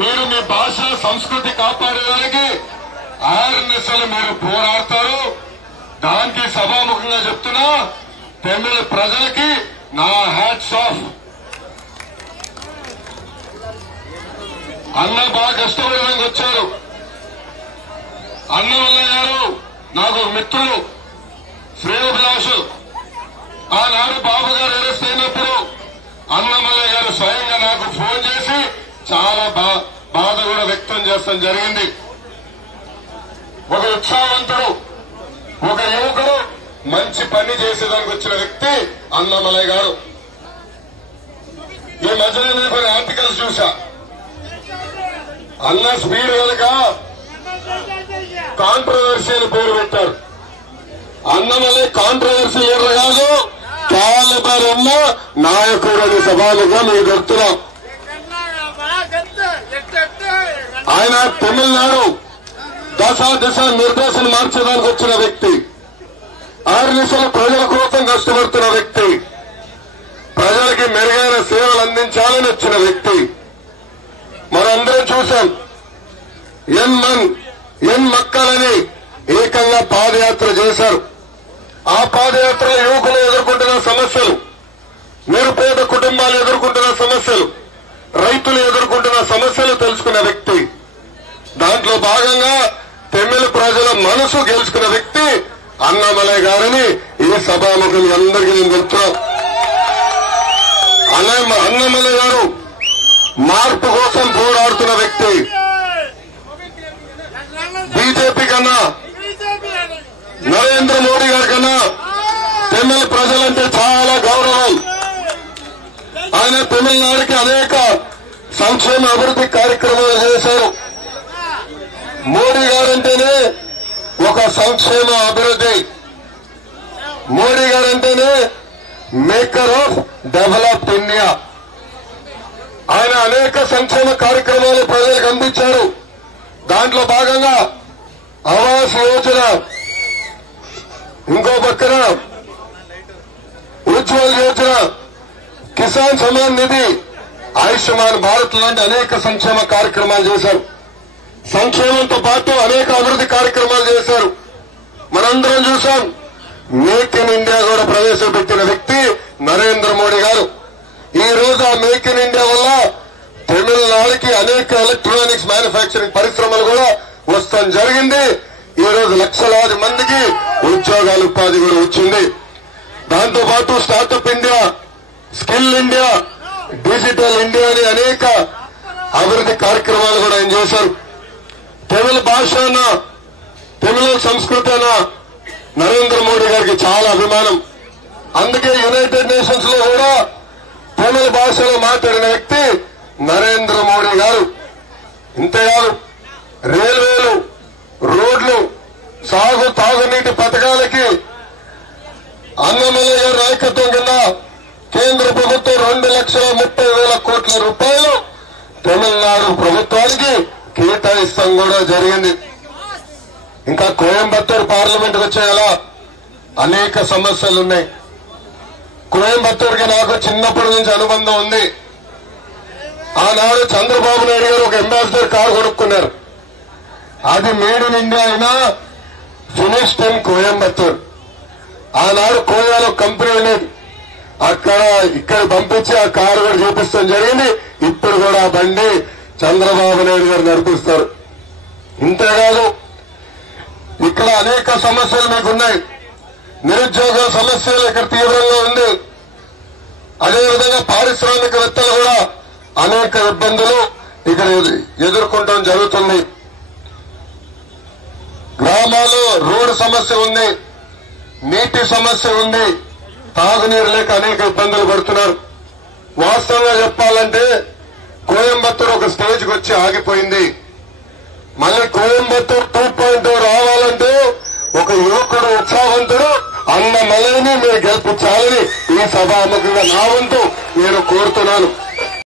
మీరు మీ భాష సంస్కృతి కాపాడేదానికి ఆర్ఎన్ఎస్ఎల్ మీరు పోరాడతారు. దానికి సభాముఖంగా చెప్తున్నా తమిళ ప్రజలకి నా హ్యాట్స్ ఆఫ్. అన్న బాగా కష్టపడడానికి వచ్చారు. అన్నమల్లయ్య గారు నాకు ఒక మిత్రుడు, శ్రేయోభిలాషు. ఆనాడు బాబు గారు అరెస్ట్ అయినప్పుడు అన్నమల్లయ్య గారు స్వయంగా నాకు ఫోన్ చేసి చాలా బాధ కూడా వ్యక్తం చేస్తాం జరిగింది. ఒక ఉత్సాహవంతుడు, ఒక యువకుడు, మంచి పని చేసేదానికి వచ్చిన వ్యక్తి అన్నమల్లయ్య గారు. ఈ మధ్యలో నేను కొన్ని ఆర్టికల్స్ చూసా. అన్న స్పీడ్ కనుక కాంట్రవర్సీ అని పేరు పెట్టారు. అన్నమల్లయ్య కాంట్రవర్సీ లీడర్ కాదు, క్యాలిబర్ ఉన్న నాయకుడు అని సభలుగా మీకు చెప్తున్నాం. ఆయన తమిళనాడు దశ నిర్దేశం మార్చడానికి వచ్చిన వ్యక్తి. 6 నిమిషాలు ప్రజల కోసం కష్టపడుతున్న వ్యక్తి. ప్రజలకి మెరుగైన సేవలు అందించాలని వచ్చిన వ్యక్తి. మనందరం చూశాం. ఎన్ మక్కలని ఏకంగా పాదయాత్ర చేశారు. ఆ పాదయాత్రలో యువకులు ఎదుర్కొంటున్న సమస్యలు, నిరుపేద కుటుంబాలు ఎదుర్కొంటున్న సమస్యలు, రైతులు ఎదుర్కొంటున్న సమస్యలు తెలుసుకున్న వ్యక్తి. దాంట్లో భాగంగా తమిళ ప్రజల మనసు గెలుచుకున్న వ్యక్తి అన్నమల్లయ్య గారని ఈ సభాముఖులు అందరికీ నేను చెప్తున్నాను. అన్నమల్లయ్య గారు మార్పు కోసం పోరాడుతున్న వ్యక్తి. బీజేపీ కన్నా, నరేంద్ర మోడీ గారి కన్నా తమిళ ప్రజలంటే చాలా గౌరవం. ఆయన తమిళనాడుకి అనేక సంక్షేమ అభివృద్ధి కార్యక్రమాలు చేశారు. మోడీ గారంటేనే ఒక సంక్షేమ అభివృద్ధి. మోడీ గారంటేనే మేకర్ ఆఫ్ డెవలప్డ్ ఇండియా. ఆయన అనేక సంక్షేమ కార్యక్రమాలు ప్రజలకు అందించారు. దాంట్లో భాగంగా ఆవాస్ యోజన, ఇంకో పక్కన ఉజ్వల్ యోజన, కిసాన్ సమ్మాన్ నిధి, ఆయుష్మాన్ భారత్ లాంటి అనేక సంక్షేమ కార్యక్రమాలు చేశారు. సంక్షేమంతో పాటు అనేక అభివృద్ధి కార్యక్రమాలు చేశారు. మనందరం చూశాం. మేక్ ఇన్ ఇండియా కూడా ప్రవేశపెట్టిన వ్యక్తి నరేంద్ర మోడీ గారు. ఈ రోజు ఆ మేక్ ఇన్ ఇండియా వల్ల తమిళనాడుకి అనేక ఎలక్ట్రానిక్స్ మ్యానుఫ్యాక్చరింగ్ పరిశ్రమలు కూడా వస్తాం జరిగింది. ఈ రోజు లక్షలాది మందికి ఉద్యోగాలు, ఉపాధి కూడా వచ్చింది. దాంతో పాటు startup India, skill India, digital India అని అనేక అభివృద్ధి కార్యక్రమాలు కూడా ఆయన చేశారు. తమిళ భాష అన్నా, తమిళ సంస్కృతి అన్నా నరేంద్ర మోడీ గారికి చాలా అభిమానం. అందుకే యునైటెడ్ నేషన్స్ లో కూడా తమిళ భాషలో మాట్లాడిన వ్యక్తి నరేంద్ర మోడీ గారు. ఇంతేకాదు, రైల్వేలు, రోడ్లు, తాగునీటి పథకాలకి అన్నమల్లయ్య గారి నాయకత్వం కింద కేంద్ర ప్రభుత్వం 2,30,000 కోట్ల రూపాయలు తమిళనాడు ప్రభుత్వానికి కేటాయిస్తాం కూడా జరిగింది. ఇంకా కోయంబత్తూరు పార్లమెంట్కి వచ్చేలా అనేక సమస్యలున్నాయి. కోయంబత్తూరుకి నాకు చిన్నప్పటి నుంచి అనుబంధం ఉంది. ఆనాడు చంద్రబాబు నాయుడు గారు ఒక అంబాసిడర్ కారు కొనుక్కున్నారు. అది మేడ్ ఇన్ ఇండియా అయినా ఫినిష్డ్ ఇన్ కోయంబత్తూర్. ఆనాడు కోయాలో కంపెనీ ఉండేది. ఇక్కడ పంపించి ఆ కారు కూడా చూపిస్తాం జరిగింది. ఇప్పుడు కూడా ఆ బండి చంద్రబాబు నాయుడు గారు నడిపిస్తారు. ఇంతేకాదు, ఇక్కడ అనేక సమస్యలు మీకున్నాయి. నిరుద్యోగ సమస్యలు ఇక్కడ తీవ్రంగా ఉంది. అదేవిధంగా పారిశ్రామికవేత్తలు కూడా అనేక ఇబ్బందులు ఇక్కడ ఎదుర్కొంటాం జరుగుతుంది. గ్రామాల్లో రోడ్డు సమస్య ఉంది, నీటి సమస్య ఉంది, తాగునీరు లేక అనేక ఇబ్బందులు పడుతున్నారు. వాస్తవంగా చెప్పాలంటే కోయంబత్తూరు ఒక స్టేజ్కి వచ్చి ఆగిపోయింది. మళ్ళీ కోయంబత్తూరు 2.0 రావాలంటే ఒక యువకుడు, ఉత్సాహవంతుడు అన్నమల్లయ్యని మీరు గెలిపించాలని ఈ సభాముఖంగా నా వంతు నేను కోరుతున్నాను.